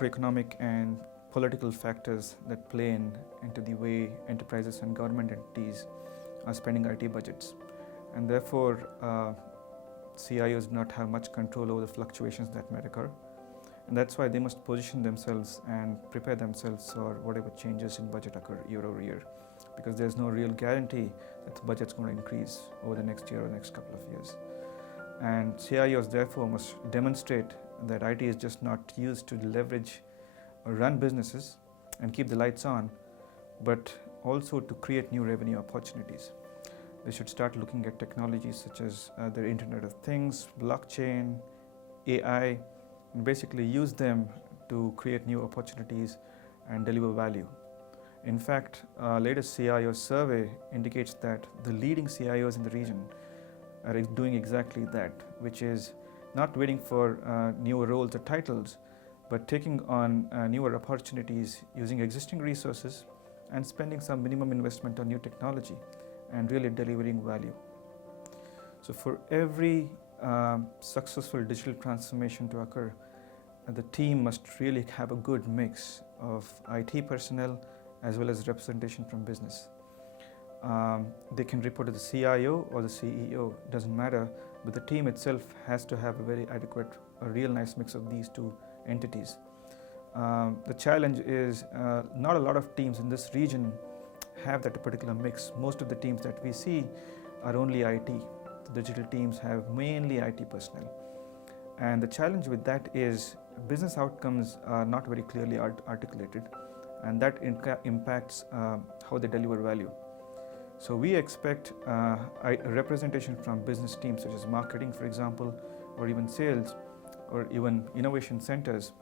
macroeconomic and political factors that play into the way enterprises and government entities are spending IT budgets. And therefore, CIOs do not have much control over the fluctuations that might occur. And that's why they must position themselves and prepare themselves for whatever changes in budget occur year over year, because there's no real guarantee that the budget's going to increase over the next year or the next couple of years. And CIOs therefore must demonstrate that IT is just not used to leverage or run businesses and keep the lights on, but also to create new revenue opportunities. They should start looking at technologies such as the Internet of Things, blockchain, AI, and basically use them to create new opportunities and deliver value. In fact, latest CIO survey indicates that the leading CIOs in the region are doing exactly that, which is not waiting for newer roles or titles, but taking on newer opportunities using existing resources and spending some minimum investment on new technology and really delivering value. So for every successful digital transformation to occur, the team must really have a good mix of IT personnel as well as representation from business. They can report to the CIO or the CEO, doesn't matter, but the team itself has to have a very adequate, a real nice mix of these two entities. The challenge is not a lot of teams in this region have that particular mix. Most of the teams that we see are only IT. The digital teams have mainly IT personnel. And the challenge with that is business outcomes are not very clearly articulated, and that impacts how they deliver value. So we expect a representation from business teams such as marketing, for example, or even sales, or even innovation centers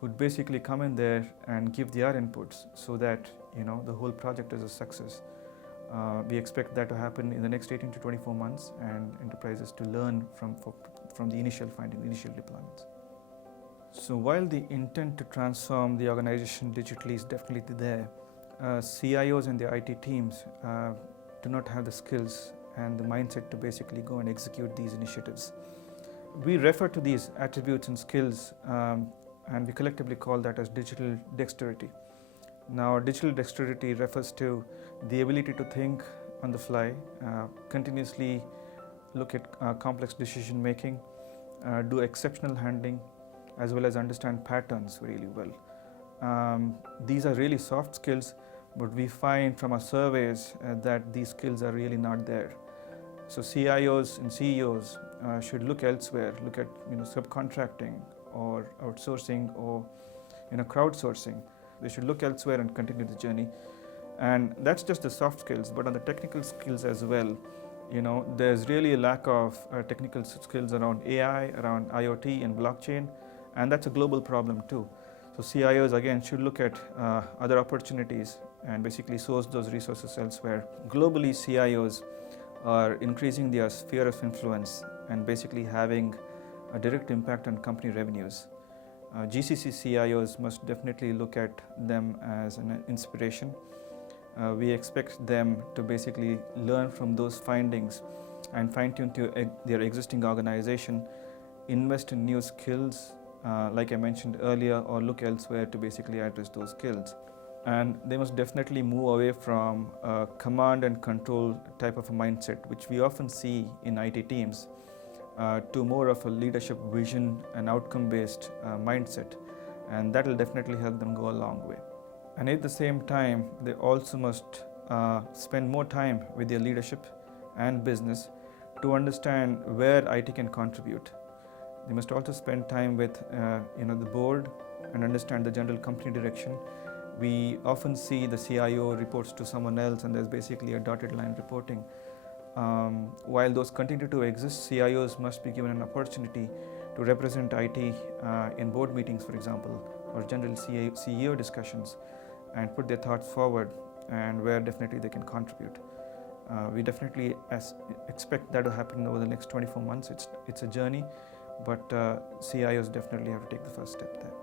would basically come in there and give their inputs so that the whole project is a success. We expect that to happen in the next 18 to 24 months, and enterprises to learn from the initial findings, initial deployments. So while the intent to transform the organization digitally is definitely there, CIOs and the IT teams do not have the skills and the mindset to basically go and execute these initiatives. We refer to these attributes and skills and we collectively call that as digital dexterity. Now, digital dexterity refers to the ability to think on the fly, continuously look at complex decision making, do exceptional handling, as well as understand patterns really well. These are really soft skills, but we find from our surveys that these skills are really not there. So CIOs and CEOs should look elsewhere, look at subcontracting or outsourcing or crowdsourcing. They should look elsewhere and continue the journey. And that's just the soft skills, but on the technical skills as well, there's really a lack of technical skills around AI, around IoT and blockchain, and that's a global problem too. So CIOs again should look at other opportunities and basically source those resources elsewhere. Globally, CIOs are increasing their sphere of influence and basically having a direct impact on company revenues. GCC CIOs must definitely look at them as an inspiration. We expect them to basically learn from those findings and fine-tune to their existing organization, invest in new skills, like I mentioned earlier, or look elsewhere to basically address those skills. And they must definitely move away from a command and control type of a mindset, which we often see in IT teams, to more of a leadership vision and outcome-based mindset. And that will definitely help them go a long way. And at the same time, they also must spend more time with their leadership and business to understand where IT can contribute. They must also spend time with the board and understand the general company direction. We often see the CIO reports to someone else and there's basically a dotted line reporting. While those continue to exist, CIOs must be given an opportunity to represent IT in board meetings, for example, or general CEO discussions, and put their thoughts forward and where definitely they can contribute. We definitely expect that to happen over the next 24 months. It's a journey, but CIOs definitely have to take the first step there.